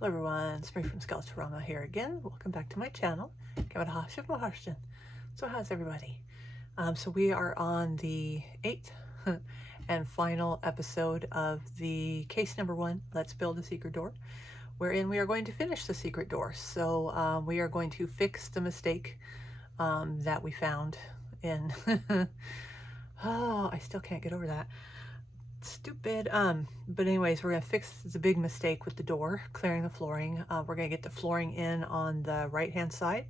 Hello everyone, Spring from Skeletorama here again. Welcome back to my channel. So how's everybody? So we are on the 8th and final episode of the case number 1, Let's Build a Secret Door, wherein we are going to finish the secret door. So we are going to fix the mistake that we found in oh, I still can't get over that. Stupid. But anyways, we're gonna fix the big mistake with the door, clearing the flooring. We're gonna get the flooring in on the right hand side,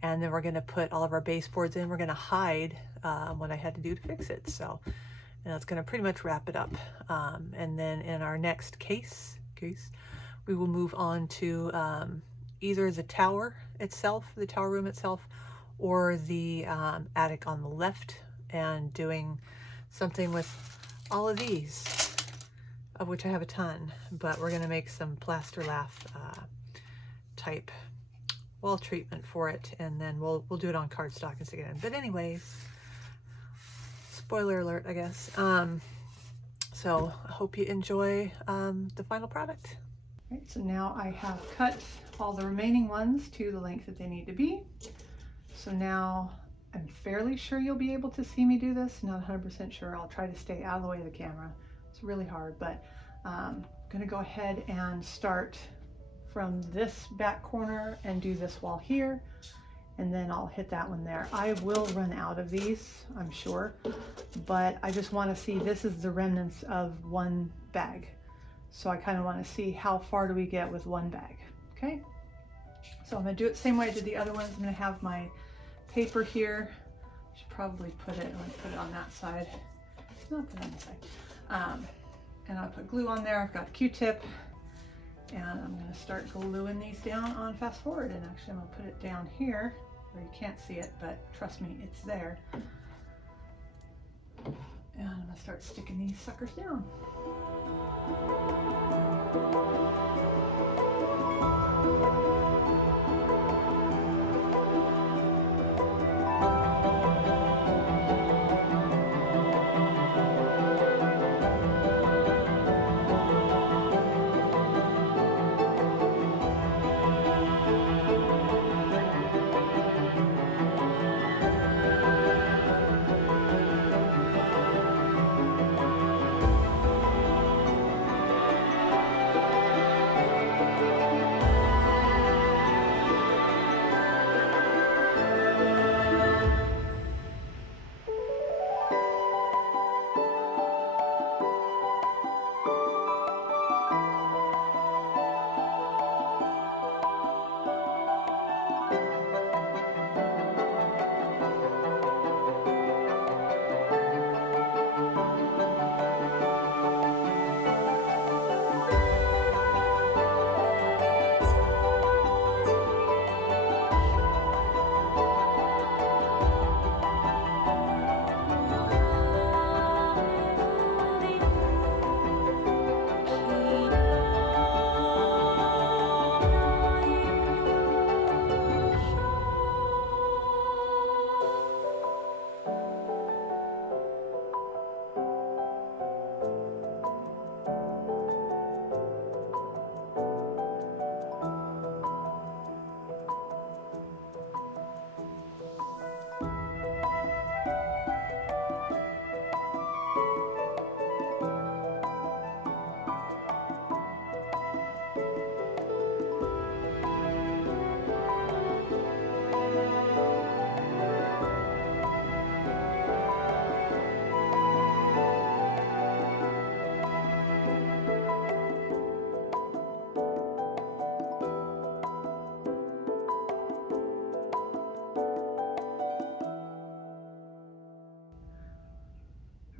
and then we're gonna put all of our baseboards in. We're gonna hide what I had to do to fix it. So, and that's gonna pretty much wrap it up. And then in our next case, we will move on to either the tower itself, the tower room itself, or the attic on the left, and doing something with all of these, of which I have a ton, but we're gonna make some plaster lath type wall treatment for it, and then we'll do it on cardstock and stick it in. But anyways, spoiler alert, I guess. So I hope you enjoy the final product. All right, so now I have cut all the remaining ones to the length that they need to be. So now I'm fairly sure you'll be able to see me do this. Not 100% sure. I'll try to stay out of the way of the camera. It's really hard, but I'm gonna go ahead and start from this back corner and do this wall here, and then I'll hit that one there. I will run out of these, I'm sure, but I just want to see, this is the remnants of one bag. So I kind of want to see how far do we get with one bag, okay? So I'm gonna do it the same way I did the other ones. I'm gonna have my paper here. I should probably put it on that side. No, put it on this side. And I'll put glue on there. I've got a Q-tip, and I'm going to start gluing these down on fast forward. And actually, I'm going to put it down here where you can't see it, but trust me, it's there. And I'm going to start sticking these suckers down.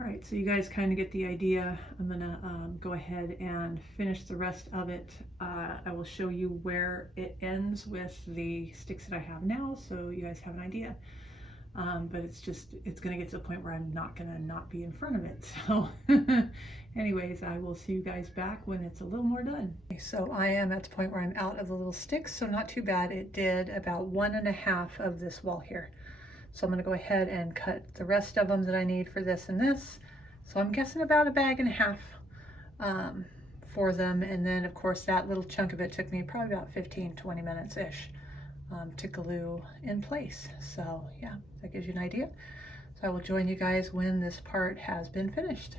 Alright, so you guys kind of get the idea. I'm gonna go ahead and finish the rest of it. I will show you where it ends with the sticks that I have now, so you guys have an idea. But it's gonna get to the point where I'm not gonna not be in front of it. So anyways, I will see you guys back when it's a little more done. So I am at the point where I'm out of the little sticks, so not too bad. It did about 1.5 of this wall here. So I'm gonna go ahead and cut the rest of them that I need for this and this. So I'm guessing about 1.5 bags for them. And then of course that little chunk of it took me probably about 15-20 minutes-ish to glue in place. So yeah, that gives you an idea. So I will join you guys when this part has been finished.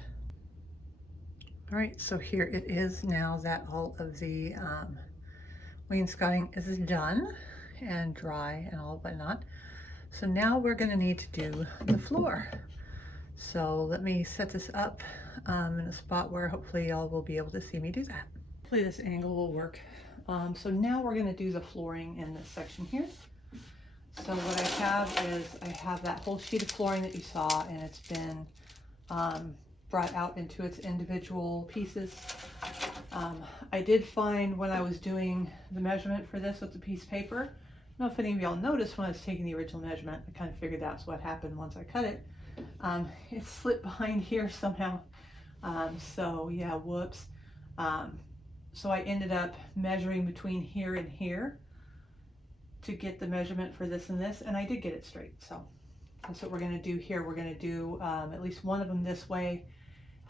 All right, so here it is now that all of the wainscoting is done and dry and all whatnot. So now we're going to need to do the floor. So let me set this up in a spot where hopefully y'all will be able to see me do that. Hopefully this angle will work. So now we're going to do the flooring in this section here. So what I have is I have that whole sheet of flooring that you saw, and it's been brought out into its individual pieces. I did find when I was doing the measurement for this with the piece of paper, I don't know if any of y'all noticed when I was taking the original measurement, I kind of figured that's what happened once I cut it. It slipped behind here somehow. So yeah, whoops. So I ended up measuring between here and here to get the measurement for this and this, and I did get it straight. So that's what we're going to do here. We're going to do at least one of them this way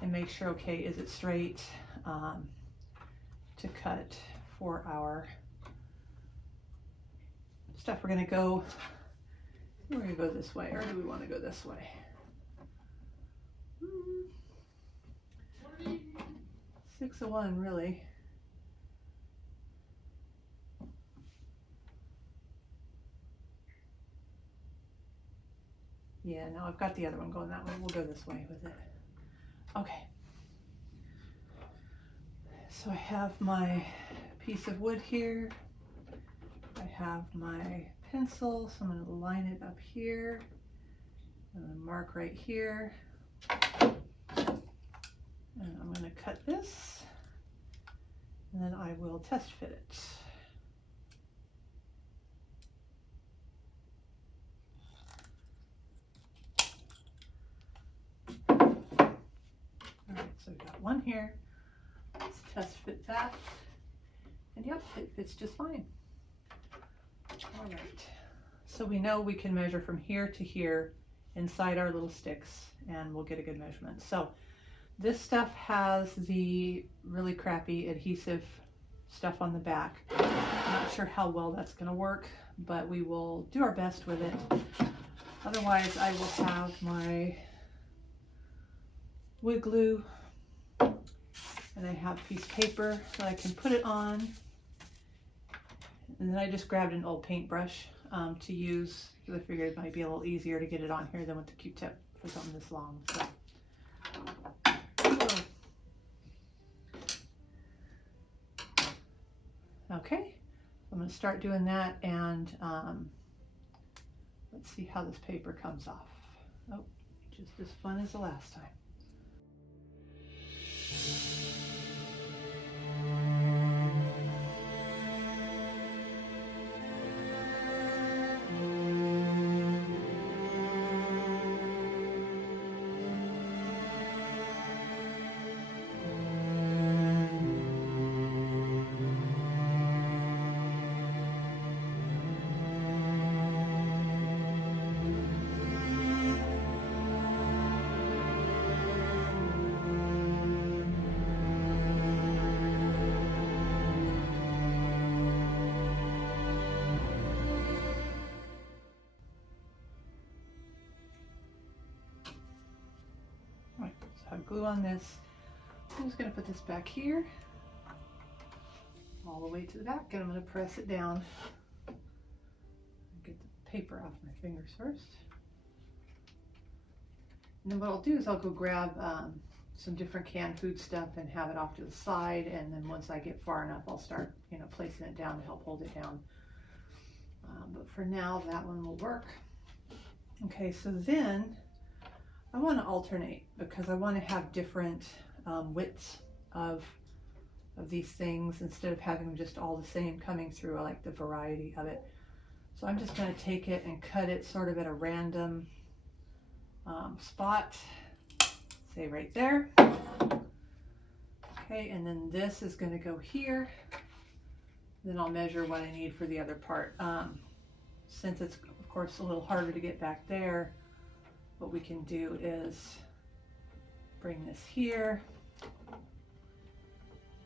and make sure, okay, is it straight to cut for our stuff. We're going to go this way, or do we want to go this way? 6 of 1, really. Yeah, no, I've got the other one going that way. We'll go this way with it. Okay. So I have my piece of wood here. I have my pencil, so I'm going to line it up here. I'm going to mark right here. And I'm going to cut this. And then I will test fit it. So we've got one here. Let's test fit that. And yep, it fits just fine. All right. So we know we can measure from here to here inside our little sticks, and we'll get a good measurement. So this stuff has the really crappy adhesive stuff on the back. I'm not sure how well that's going to work, but we will do our best with it. Otherwise, I will have my wood glue, and I have a piece of paper that I can put it on. And then I just grabbed an old paintbrush to use, because I figured it might be a little easier to get it on here than with the Q-tip for something this long. So. Okay, I'm going to start doing that, and let's see how this paper comes off. Oh, just as fun as the last time. Glue on this. I'm just going to put this back here all the way to the back, and I'm going to press it down. Get the paper off my fingers first. And then what I'll do is I'll go grab some different canned food stuff and have it off to the side, and then once I get far enough I'll start placing it down to help hold it down. But for now that one will work. Okay, so then I want to alternate because I want to have different widths of these things instead of having them just all the same coming through. I like the variety of it. So I'm just going to take it and cut it sort of at a random spot, say right there. Okay, and then this is going to go here. Then I'll measure what I need for the other part. Since it's of course a little harder to get back there, what we can do is bring this here,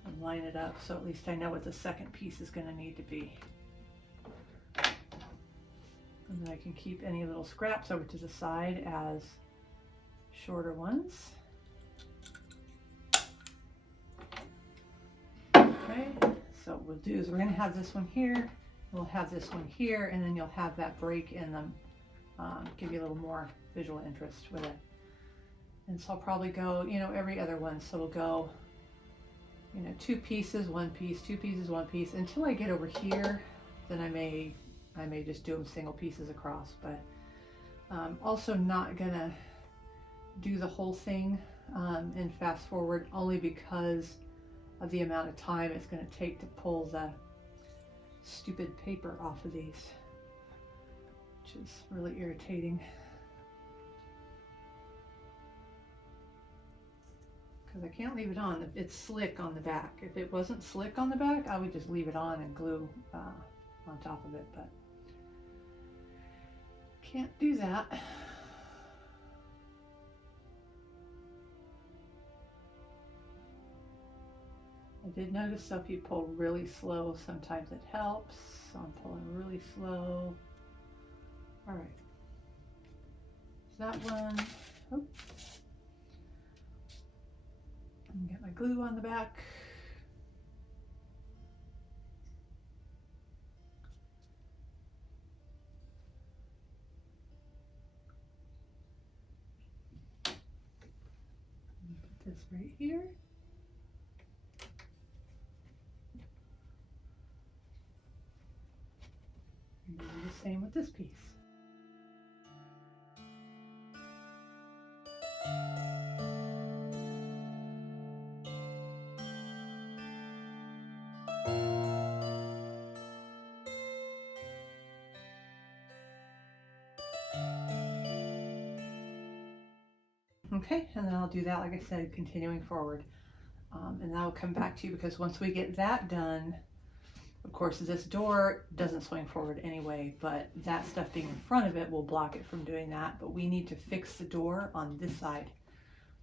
and line it up so at least I know what the second piece is going to need to be. And then I can keep any little scraps over to the side as shorter ones. Okay, so what we'll do is we're going to have this one here, we'll have this one here, and then you'll have that break in them, give you a little more visual interest with it. And so I'll probably go, you know, every other one. So we'll go, you know, 2 pieces, 1 piece, 2 pieces, 1 piece, until I get over here. Then I may just do them single pieces across, but also not gonna do the whole thing and fast forward, only because of the amount of time it's going to take to pull the stupid paper off of these, which is really irritating. Because I can't leave it on. It's slick on the back. If it wasn't slick on the back, I would just leave it on and glue on top of it, but can't do that. I did notice, so if you pull really slow, sometimes it helps. So I'm pulling really slow. All right. So that one. Oh. And get my glue on the back. Put this right here. And do the same with this piece. Okay, and then I'll do that, like I said, continuing forward. And that'll come back to you, because once we get that done, of course, this door doesn't swing forward anyway, but that stuff being in front of it will block it from doing that. But we need to fix the door on this side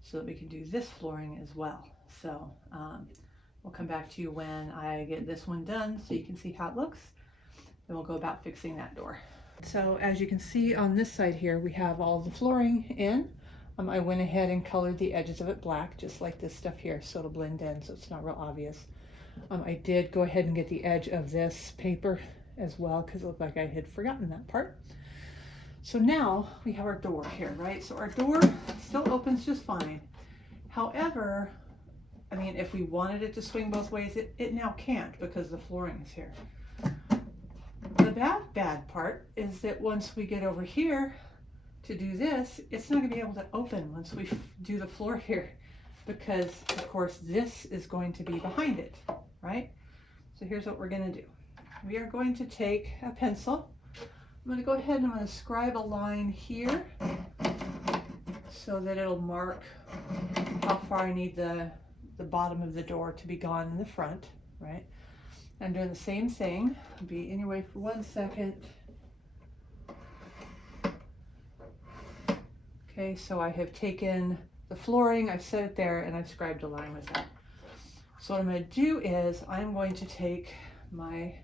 so that we can do this flooring as well. So we'll come back to you when I get this one done so you can see how it looks. Then we'll go about fixing that door. So as you can see on this side here, we have all the flooring in. I went ahead and colored the edges of it black, just like this stuff here, so it'll blend in, so it's not real obvious. I did go ahead and get the edge of this paper as well, because it looked like I had forgotten that part. So now we have our door here, right? So our door still opens just fine. However, I mean, if we wanted it to swing both ways, it now can't, because the flooring is here. The bad part is that once we get over here to do this, it's not going to be able to open once we do the floor here, because of course this is going to be behind it, right? So here's what we're going to do. We are going to take a pencil. I'm going to go ahead and I'm going to scribe a line here so that it'll mark how far I need the bottom of the door to be gone in the front, right? I'm doing the same thing. Be anyway for 1 second. Okay, so I have taken the flooring, I've set it there, and I've scribed a line with that. So what I'm going to do is I'm going to take my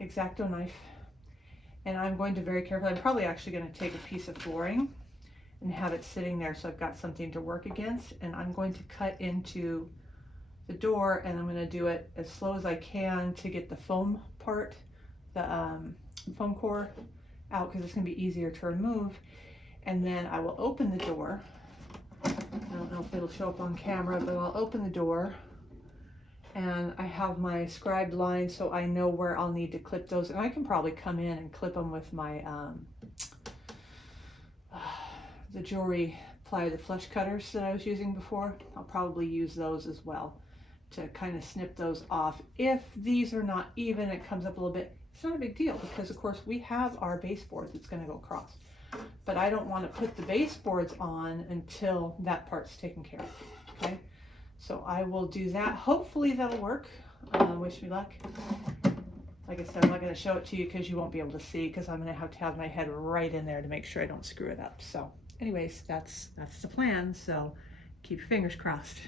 X-Acto knife, and I'm going to very carefully, I'm probably actually going to take a piece of flooring and have it sitting there so I've got something to work against, and I'm going to cut into the door, and I'm going to do it as slow as I can to get the foam part, the foam core out, because it's going to be easier to remove. And then I will open the door. I don't know if it'll show up on camera, but I'll open the door, and I have my scribed line so I know where I'll need to clip those. And I can probably come in and clip them with my the jewelry plier, the flush cutters that I was using before. I'll probably use those as well to kind of snip those off. If these are not even, it comes up a little bit, it's not a big deal, because of course we have our baseboard that's going to go across. But I don't want to put the baseboards on until that part's taken care of, okay? So I will do that. Hopefully that'll work. Wish me luck. Like I said, I'm not going to show it to you because you won't be able to see, because I'm going to have my head right in there to make sure I don't screw it up. So anyways, that's the plan, so keep your fingers crossed.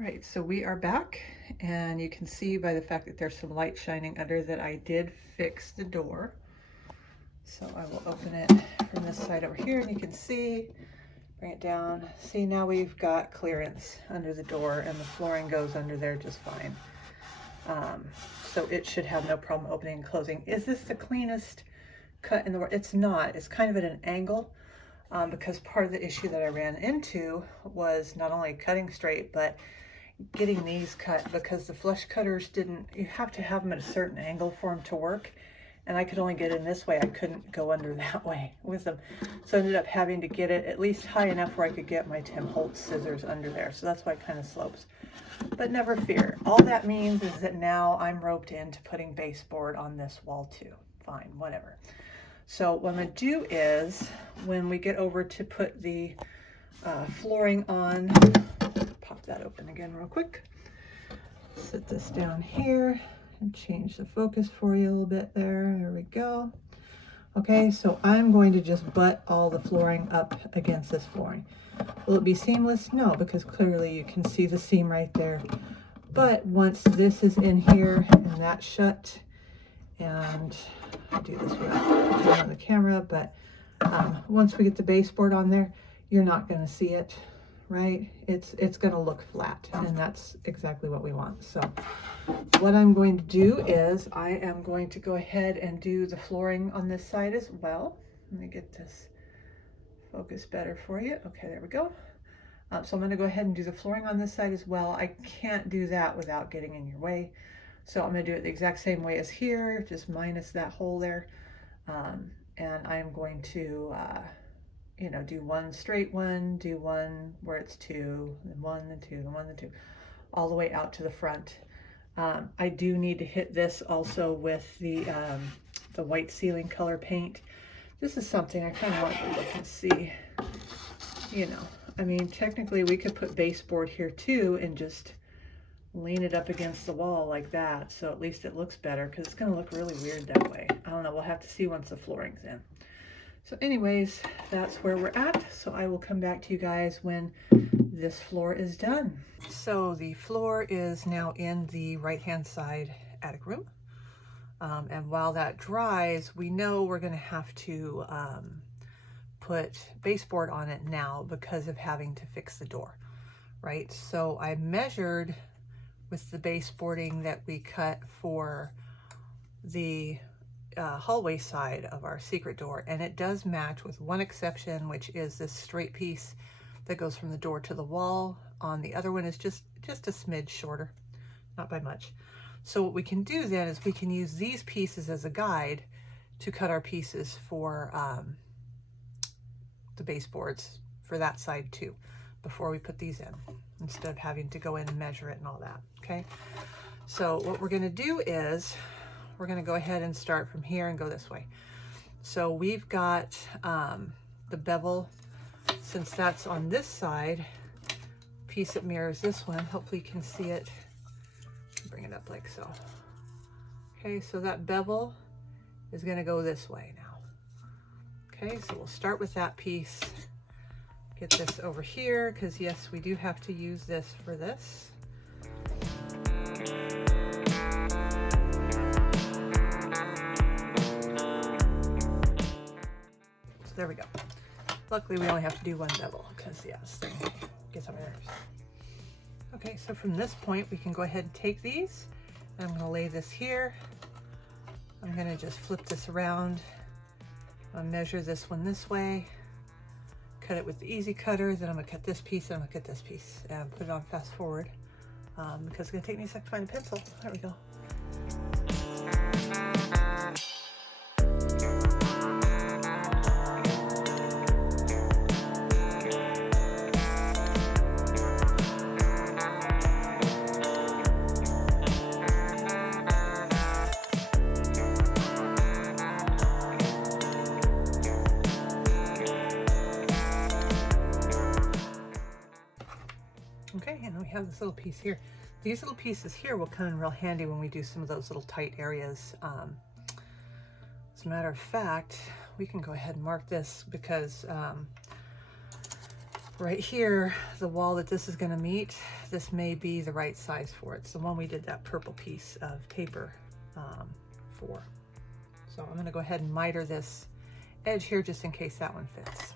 All right, so we are back, and you can see by the fact that there's some light shining under that I did fix the door. So I will open it from this side over here, and you can see, bring it down. See, now we've got clearance under the door, and the flooring goes under there just fine. So it should have no problem opening and closing. Is this the cleanest cut in the world? It's not. It's kind of at an angle, because part of the issue that I ran into was not only cutting straight, but getting these cut, because the flush cutters didn't, you have to have them at a certain angle for them to work, and I could only get in this way. I couldn't go under that way with them, so I ended up having to get it at least high enough where I could get my Tim Holtz scissors under there. So that's why it kind of slopes, but never fear. All that means is that now I'm roped into putting baseboard on this wall too. Fine, whatever. So what I'm going to do is, when we get over to put the flooring on, pop that open again real quick, sit this down here and change the focus for you a little bit there. There we go. Okay, so I'm going to just butt all the flooring up against this flooring. Will it be seamless? No, because clearly you can see the seam right there. But once this is in here and that's shut, and I'll do this without putting it on the camera, but once we get the baseboard on there, you're not going to see it, right? It's going to look flat, and that's exactly what we want. So what I'm going to do is I am going to go ahead and do the flooring on this side as well. Let me get this focus better for you. Okay, there we go. So I'm going to go ahead and do the flooring on this side as well. I can't do that without getting in your way. So I'm going to do it the exact same way as here, just minus that hole there. And I'm going to, you know, do one straight one, do one where it's two, then one, then two, then one, then two, all the way out to the front. I do need to hit this also with the white ceiling color paint. This is something I kind of want to look and see, you know. I mean, technically we could put baseboard here too and just lean it up against the wall like that, so at least it looks better, because it's going to look really weird that way. I don't know, we'll have to see once the flooring's in. So anyways, that's where we're at. So I will come back to you guys when this floor is done. So the floor is now in the right-hand side attic room. And while that dries, we know we're going to have to put baseboard on it now because of having to fix the door, right? So I measured with the baseboarding that we cut for the hallway side of our secret door, and it does match, with one exception, which is this straight piece that goes from the door to the wall. On the other one is just a smidge shorter, not by much. So what we can do then is we can use these pieces as a guide to cut our pieces for the baseboards for that side too, before we put these in, instead of having to go in and measure it and all that. Okay, so what we're going to do is we're going to go ahead and start from here and go this way. So we've got the bevel, since that's on this side, piece that mirrors this one. Hopefully you can see it. Bring it up like so. Okay, so that bevel is going to go this way now. Okay, so we'll start with that piece. Get this over here, because yes, we do have to use this for this. So there we go. Luckily we only have to do one bevel, because yeah, this thing gets on my nerves. Okay, so from this point we can go ahead and take these, and I'm going to lay this here. I'm going to just flip this around. I'll measure this one this way, cut it with the easy cutter, then I'm going to cut this piece, and I'm going to cut this piece, and put it on fast forward, because it's going to take me a sec to find a pencil. There we go. Okay, and we have this little piece here. These little pieces here will come in real handy when we do some of those little tight areas. As a matter of fact, we can go ahead and mark this, because right here, the wall that this is going to meet, this may be the right size for it. It's the one we did that purple piece of paper for. So I'm going to go ahead and miter this edge here just in case that one fits.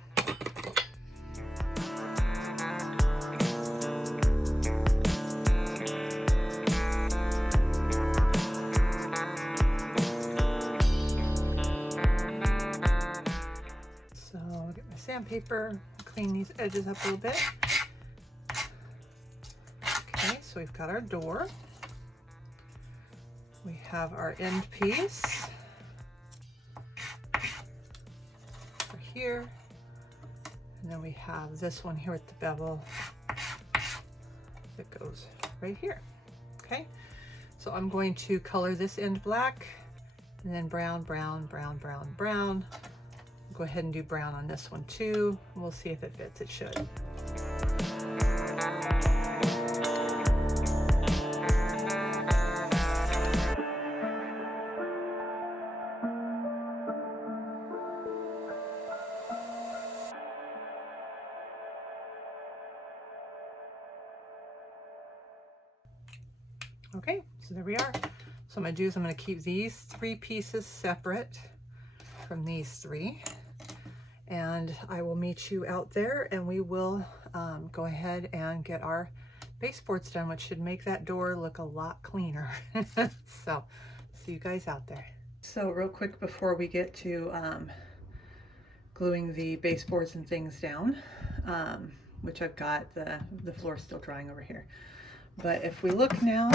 So I'll get my sandpaper, clean these edges up a little bit. Okay, so we've got our door. We have our end piece for here. And then we have this one here with the bevel that goes right here. Okay, so I'm going to color this end black and then brown, brown, brown, brown, brown. Go ahead and do brown on this one too. We'll see if it fits. It should. Okay, so there we are. So I'm going to do is I'm going to keep these 3 pieces separate from these 3. And I will meet you out there and we will go ahead and get our baseboards done, which should make that door look a lot cleaner. So see you guys out there. So real quick before we get to gluing the baseboards and things down, which I've got the floor still drying over here. But if we look now,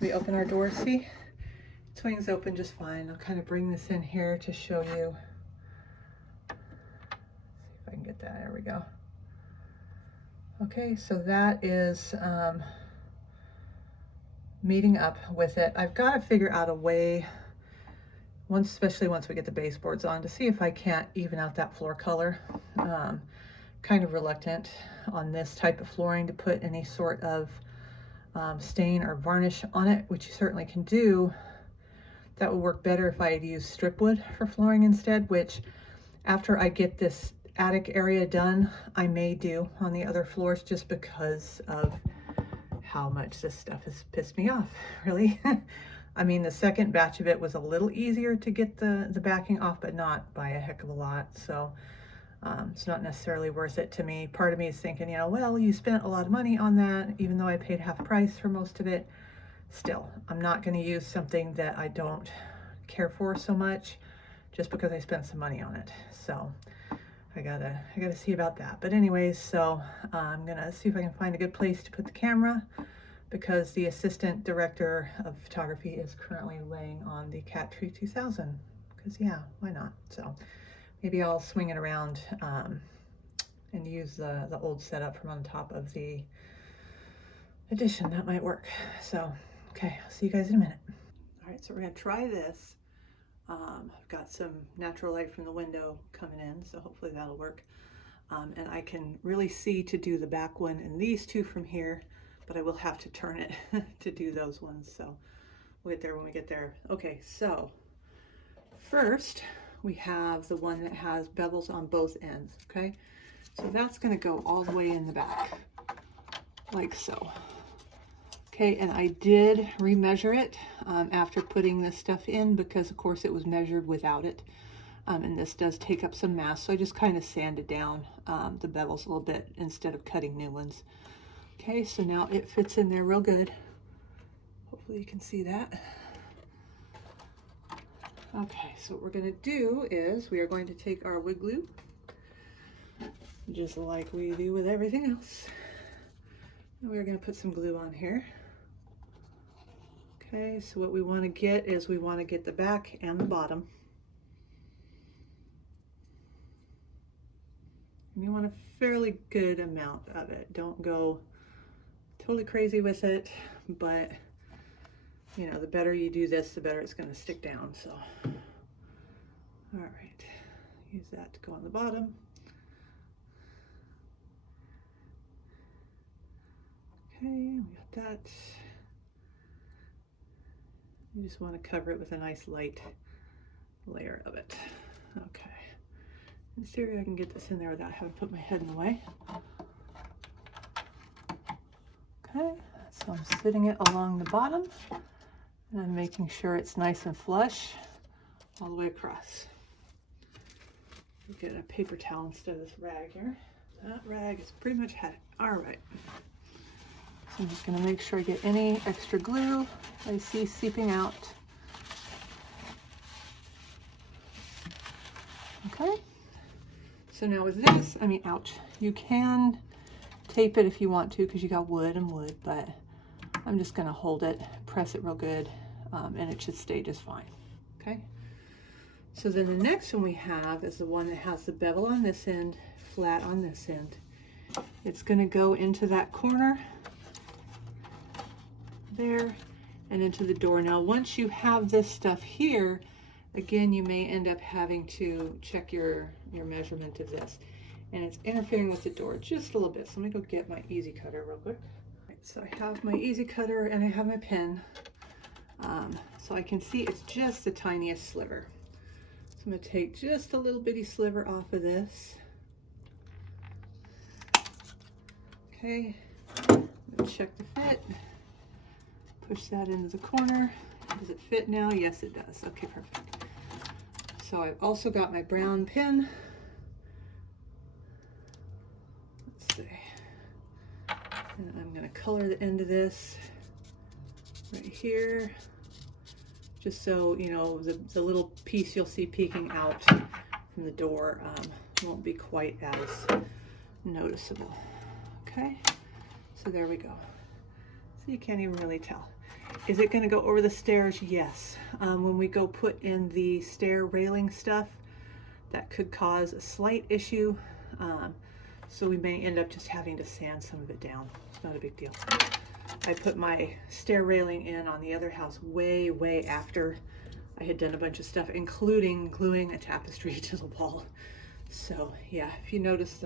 we open our door, see? It swings open just fine. I'll kind of bring this in here to show you. See if I can get that, there we go. Okay, so that is meeting up with it. I've got to figure out a way, especially once we get the baseboards on, to see if I can't even out that floor color. Kind of reluctant on this type of flooring to put any sort of stain or varnish on it, which you certainly can do. That would work better if I had used strip wood for flooring instead, which after I get this attic area done, I may do on the other floors just because of how much this stuff has pissed me off, really. I mean, the second batch of it was a little easier to get the backing off, but not by a heck of a lot. So it's not necessarily worth it to me. Part of me is thinking, you know, well, you spent a lot of money on that, even though I paid half price for most of it. Still, I'm not going to use something that I don't care for so much just because I spent some money on it. So I gotta see about that. But anyways, so I'm gonna see if I can find a good place to put the camera, because the assistant director of photography is currently laying on the Cat Tree 2000, because yeah, why not? So maybe I'll swing it around and use the old setup from on top of the addition. That might work. So okay, I'll see you guys in a minute. All right, so we're gonna try this. I've got some natural light from the window coming in, so hopefully that'll work. And I can really see to do the back one and these 2 from here, but I will have to turn it to do those ones. So we'll get there when we get there. Okay, so first we have the one that has bevels on both ends, okay? So that's gonna go all the way in the back, like so. Okay, and I did remeasure it after putting this stuff in, because of course it was measured without it. And this does take up some mass, so I just kind of sanded down the bevels a little bit instead of cutting new ones. Okay, so now it fits in there real good. Hopefully you can see that. Okay, so what we're going to do is we are going to take our wood glue, just like we do with everything else. And we're going to put some glue on here. Okay, so what we want to get is we want to get the back and the bottom. And you want a fairly good amount of it. Don't go totally crazy with it, but you know, the better you do this, the better it's going to stick down. So, all right, use that to go on the bottom. Okay, we got that. You just want to cover it with a nice light layer of it. Okay, In theory, I can get this in there without having to put my head in the way. Okay, so I'm sitting it along the bottom, and I'm making sure it's nice and flush all the way across. We'll get a paper towel instead of this rag here. That rag has pretty much had it. All right. So I'm just going to make sure I get any extra glue I see seeping out. Okay. So now with this, I mean, ouch, you can tape it if you want to because you got wood and wood, but I'm just going to hold it, press it real good, and it should stay just fine. Okay. So then the next one we have is the one that has the bevel on this end, flat on this end. It's going to go into that corner there and into the door. Now once you have this stuff here, again, you may end up having to check your measurement of this, and it's interfering with the door just a little bit. So let me go get my easy cutter real quick. Right, so I have my easy cutter and I have my pen, so I can see it's just the tiniest sliver. So I'm going to take just a little bitty sliver off of this. Okay, check the fit. Push that into the corner. Does it fit now? Yes, it does. Okay, perfect. So I've also got my brown pen. Let's see. And I'm going to color the end of this right here, just so you know the little piece you'll see peeking out from the door won't be quite as noticeable. Okay, so there we go. So you can't even really tell. Is it going to go over the stairs? Yes. When we go put in the stair railing stuff, that could cause a slight issue. So we may end up just having to sand some of it down. It's not a big deal. I put my stair railing in on the other house way, way after I had done a bunch of stuff, including gluing a tapestry to the wall. So yeah, if you notice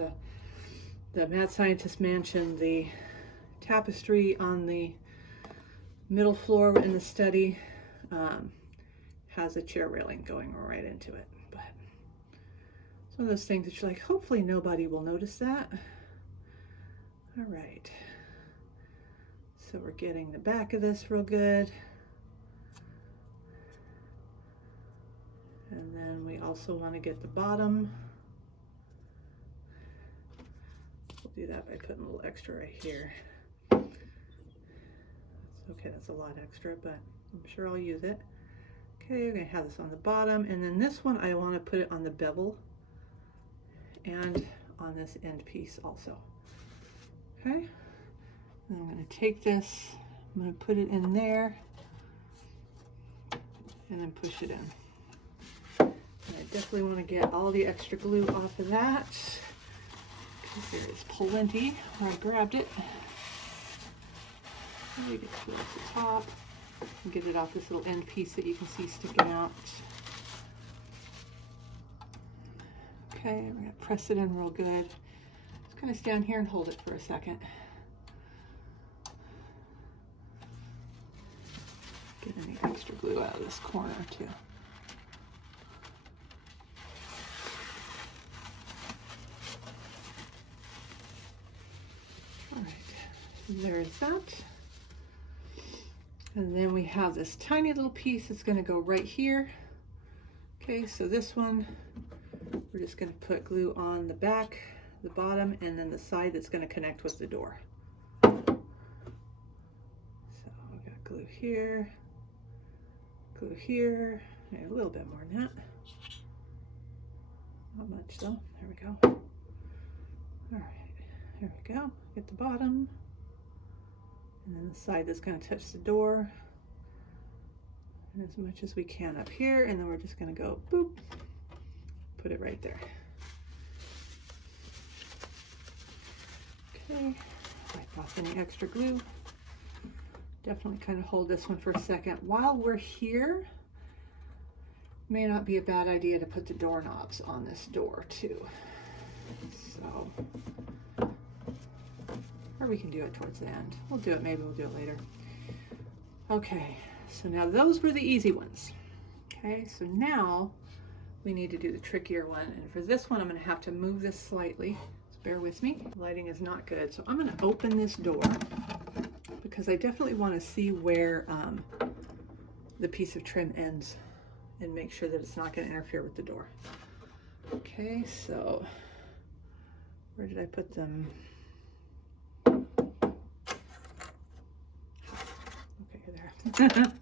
the Mad Scientist Mansion, the tapestry on the middle floor in the study has a chair railing going right into it. But it's one of those things that you're like, hopefully nobody will notice that. All right. So we're getting the back of this real good. And then we also want to get the bottom. We'll do that by putting a little extra right here. Okay, that's a lot extra, but I'm sure I'll use it. Okay, we're going to have this on the bottom, and then this one I want to put it on the bevel and on this end piece also. Okay, and I'm going to take this, I'm going to put it in there and then push it in. And I definitely want to get all the extra glue off of that because there is plenty where I grabbed it. Maybe get it off the top and get it off this little end piece that you can see sticking out. Okay, we're going to press it in real good. Just kind of stand here and hold it for a second. Get any extra glue out of this corner too. All right, there's that. And then we have this tiny little piece that's going to go right here. Okay, so this one, we're just going to put glue on the back, the bottom, and then the side that's going to connect with the door. So we've got glue here, maybe a little bit more than that. Not much though. There we go. All right, there we go. Get the bottom. And then the side that's going to touch the door, and as much as we can up here, and then we're just going to go boop, put it right there. Okay, wipe off any extra glue. Definitely kind of hold this one for a second. While we're here, may not be a bad idea to put the doorknobs on this door too. So. Or we can do it towards the end. We'll do it, maybe we'll do it later. Okay, so now those were the easy ones. Okay, so now we need to do the trickier one. And for this one, I'm going to have to move this slightly. So bear with me. Lighting is not good. So I'm going to open this door because I definitely want to see where the piece of trim ends and make sure that it's not going to interfere with the door. Okay, so where did I put them? Okay, there.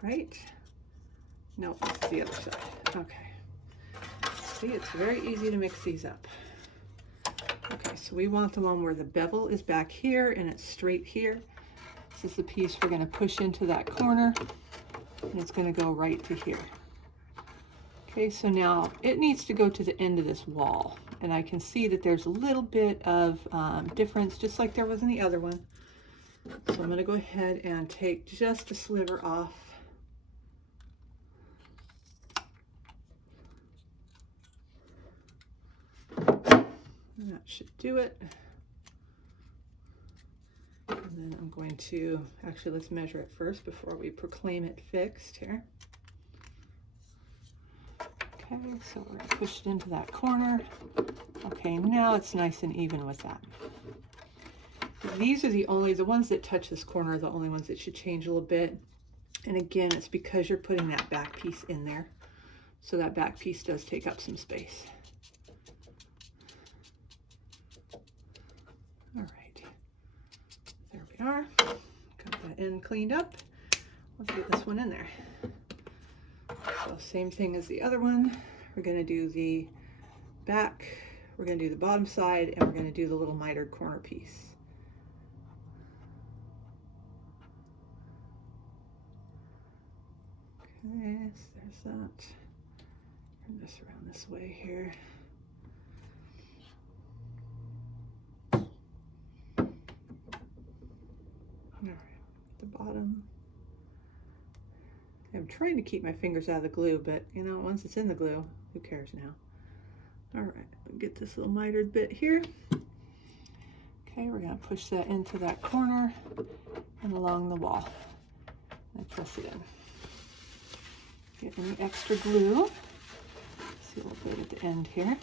Right? No, it's the other side. Okay. See, it's very easy to mix these up. Okay, so we want the one where the bevel is back here and it's straight here. This is the piece we're going to push into that corner, and it's going to go right to here. Okay, so now it needs to go to the end of this wall, and I can see that there's a little bit of difference, just like there was in the other one. So I'm going to go ahead and take just a sliver off. And that should do it. And then I'm going to, actually let's measure it first before we proclaim it fixed here. Okay, so we're going to push it into that corner. Okay, now it's nice and even with that. These are the ones that touch this corner are the only ones that should change a little bit. And again, it's because you're putting that back piece in there. So that back piece does take up some space. All right, there we are. Got that end cleaned up. Let's get this one in there. So same thing as the other one. We're going to do the back, we're going to do the bottom side, and we're going to do the little mitered corner piece. Okay, so there's that. Turn this around this way here. All right, the bottom. I'm trying to keep my fingers out of the glue, but you know, once it's in the glue, who cares now? All right, we'll get this little mitered bit here. Okay, we're going to push that into that corner and along the wall and press it in. Get any extra glue. See a little bit at the end here.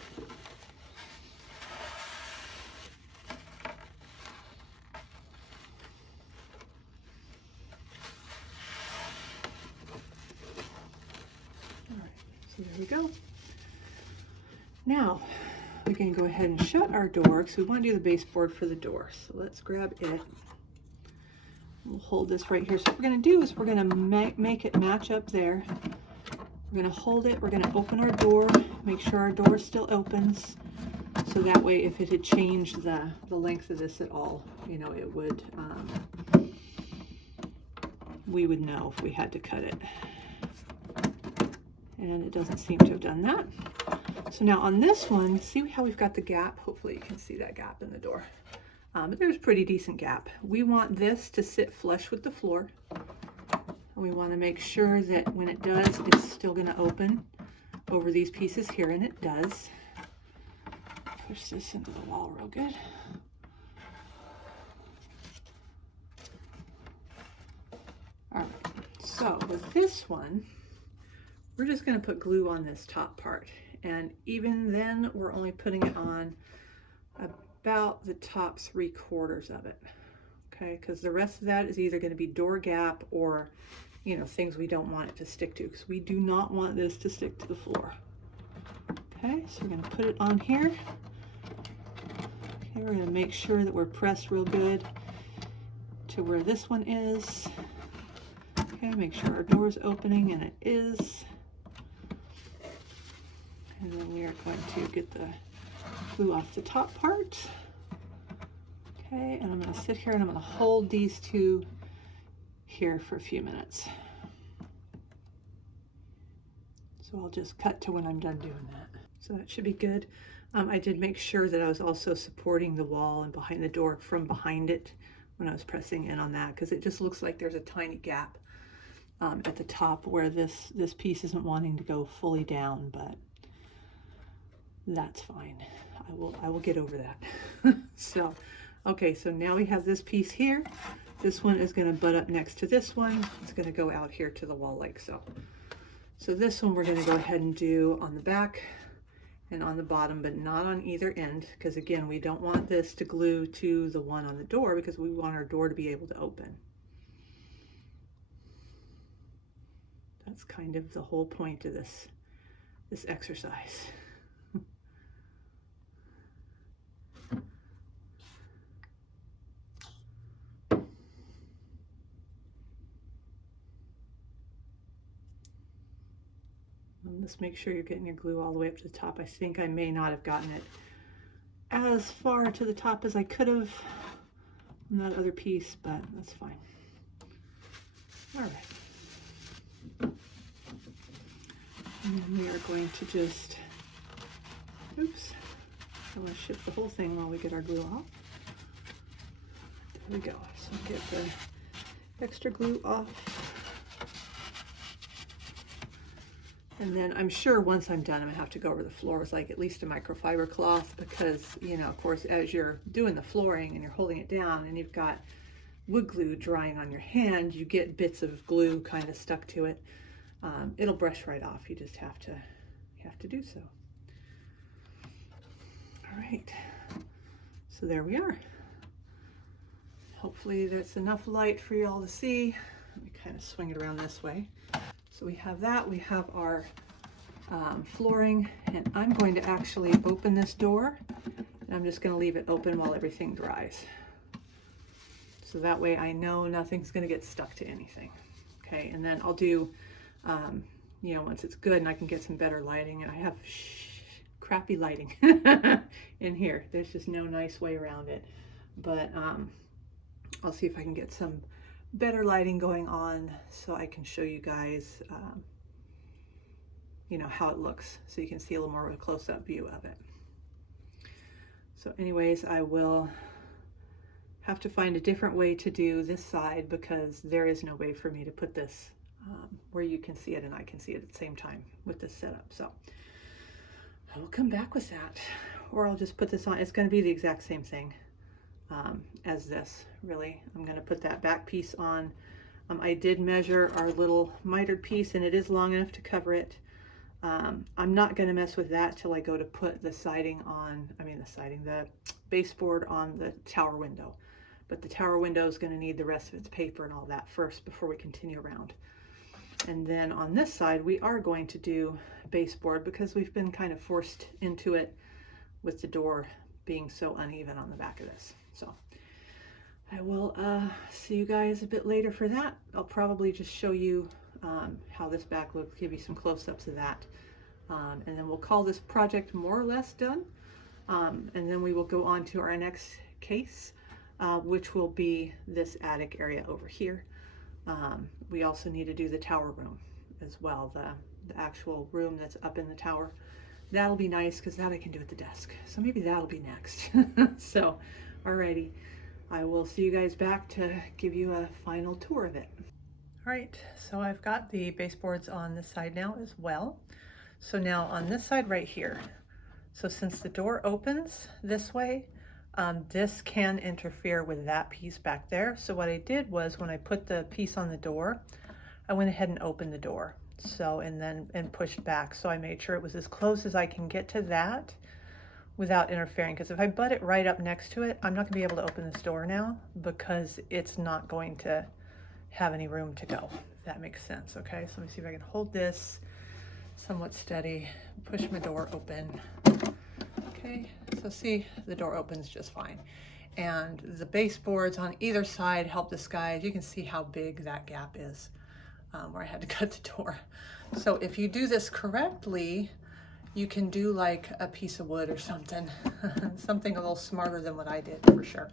All right, so there we go. Now we can go ahead and shut our door because we want to do the baseboard for the door. So let's grab it. We'll hold this right here. So what we're going to do is we're going to make it match up there. We're going to hold it. We're going to open our door, make sure our door still opens. So that way, if it had changed the length of this at all, you know, it would, we would know if we had to cut it. And it doesn't seem to have done that. So now on this one, see how we've got the gap? Hopefully you can see that gap in the door. But there's a pretty decent gap. We want this to sit flush with the floor. And we want to make sure that when it does, it's still going to open over these pieces here, and it does. Push this into the wall real good. All right, so with this one, we're just going to put glue on this top part. And even then, we're only putting it on about the top 3/4 of it. Okay, because the rest of that is either going to be door gap or, you know, things we don't want it to stick to, because we do not want this to stick to the floor. Okay, so we're going to put it on here. Okay, we're going to make sure that we're pressed real good to where this one is. Okay, make sure our door is opening, and it is. And then we are going to get the glue off the top part. Okay, and I'm going to sit here and I'm going to hold these two here for a few minutes. So I'll just cut to when I'm done doing that. So that should be good. I did make sure that I was also supporting the wall and behind the door from behind it when I was pressing in on that, because it just looks like there's a tiny gap at the top where this piece isn't wanting to go fully down, but that's fine. I will get over that. So, okay, so now we have this piece here. This one is going to butt up next to this one. It's going to go out here to the wall like so. So this one we're going to go ahead and do on the back and on the bottom, but not on either end, because again, we don't want this to glue to the one on the door because we want our door to be able to open. That's kind of the whole point of this exercise. And just make sure you're getting your glue all the way up to the top. I think I may not have gotten it as far to the top as I could have on that other piece, but that's fine. All right. And then we are going to just, oops, I want to shift the whole thing while we get our glue off. There we go. So get the extra glue off. And then I'm sure once I'm done, I'm gonna have to go over the floor with like at least a microfiber cloth, because, you know, of course, as you're doing the flooring and you're holding it down and you've got wood glue drying on your hand, you get bits of glue kind of stuck to it. It'll brush right off. You just have to do so. All right, so there we are. Hopefully there's enough light for you all to see. Let me kind of swing it around this way. So we have that, we have our flooring, and I'm going to actually open this door, and I'm just going to leave it open while everything dries. So that way I know nothing's going to get stuck to anything. Okay, and then I'll do, you know, once it's good and I can get some better lighting, and I have crappy lighting in here. There's just no nice way around it. But I'll see if I can get some better lighting going on so I can show you guys, you know, how it looks, so you can see a little more of a close-up view of it. So anyways, I will have to find a different way to do this side, because there is no way for me to put this where you can see it and I can see it at the same time with this setup. So I will come back with that, or I'll just put this on. It's going to be the exact same thing as this, really. I'm going to put that back piece on. I did measure our little mitered piece, and it is long enough to cover it. I'm not going to mess with that till I go to put the siding on, the baseboard on the tower window. But the tower window is going to need the rest of its paper and all that first before we continue around. And then on this side, we are going to do baseboard, because we've been kind of forced into it with the door being so uneven on the back of this. So I will see you guys a bit later for that. I'll probably just show you how this back looks, give you some close-ups of that. And then we'll call this project more or less done. And then we will go on to our next case, which will be this attic area over here. We also need to do the tower room as well, the actual room that's up in the tower. That'll be nice, because that I can do at the desk. So maybe that'll be next. So, alrighty. I will see you guys back to give you a final tour of it. All right, so I've got the baseboards on this side now as well. So now on this side right here, so since the door opens this way, this can interfere with that piece back there. So what I did was, when I put the piece on the door, I went ahead and opened the door. So, and pushed back. So I made sure it was as close as I can get to that without interfering. Because if I butt it right up next to it, I'm not gonna be able to open this door now, because it's not going to have any room to go, if that makes sense. Okay, so let me see if I can hold this somewhat steady, push my door open. Okay, so see, the door opens just fine. And the baseboards on either side help this guide. You can see how big that gap is, where I had to cut the door. So if you do this correctly, you can do like a piece of wood or something, something a little smarter than what I did, for sure.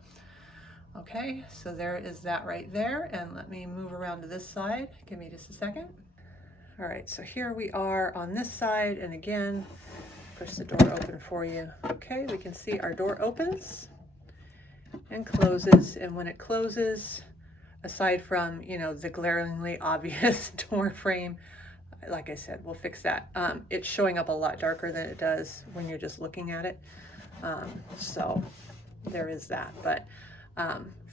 Okay, so there is that right there. And let me move around to this side. Give me just a second. All right, so here we are on this side. And again, push the door open for you. Okay, we can see our door opens and closes. And when it closes, aside from, you know, the glaringly obvious door frame, like I said, we'll fix that. It's showing up a lot darker than it does when you're just looking at it. So there is that. But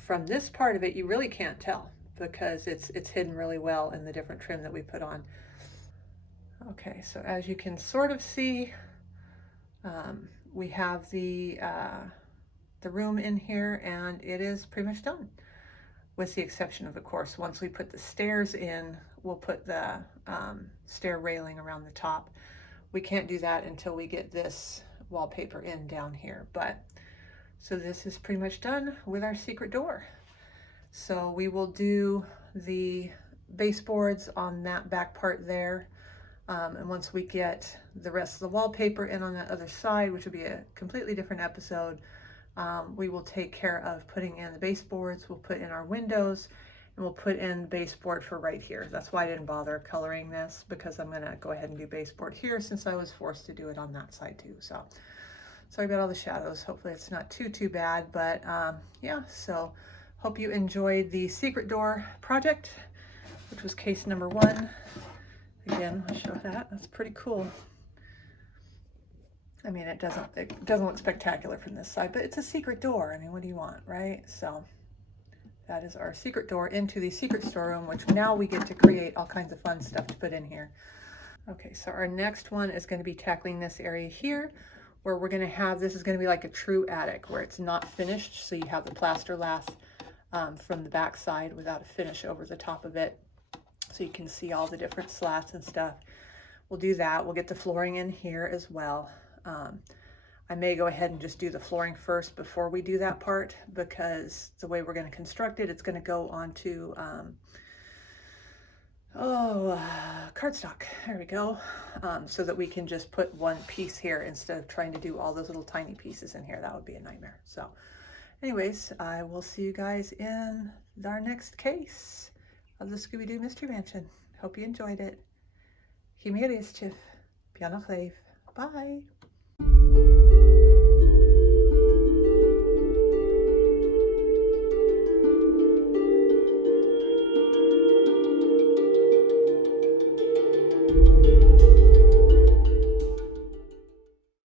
from this part of it, you really can't tell, because it's hidden really well in the different trim that we put on. Okay, so as you can sort of see, we have the room in here, and it is pretty much done, with the exception of course, once we put the stairs in, we'll put the stair railing around the top. We can't do that until we get this wallpaper in down here, but so this is pretty much done with our secret door. So we will do the baseboards on that back part there. And once we get the rest of the wallpaper in on that other side, which will be a completely different episode, we will take care of putting in the baseboards. We'll put in our windows, and we'll put in baseboard for right here. That's why I didn't bother coloring this, because I'm gonna go ahead and do baseboard here since I was forced to do it on that side too. So sorry about all the shadows. Hopefully it's not too bad, but yeah, so hope you enjoyed the secret door project, which was case number 1. Again, I'll show that. That's pretty cool. I mean, it doesn't look spectacular from this side, but it's a secret door. I mean, what do you want, right? So that is our secret door into the secret storeroom, which now we get to create all kinds of fun stuff to put in here. Okay, so our next one is going to be tackling this area here, where we're going to have, this is going to be like a true attic where it's not finished. So you have the plaster lath from the back side without a finish over the top of it. So you can see all the different slats and stuff. We'll do that. We'll get the flooring in here as well. I may go ahead and just do the flooring first before we do that part, because the way we're going to construct it, it's going to go onto cardstock. There we go. So that we can just put one piece here instead of trying to do all those little tiny pieces in here. That would be a nightmare. So anyways, I will see you guys in our next case of the Scooby Doo Mystery Mansion. Hope you enjoyed it. Bye.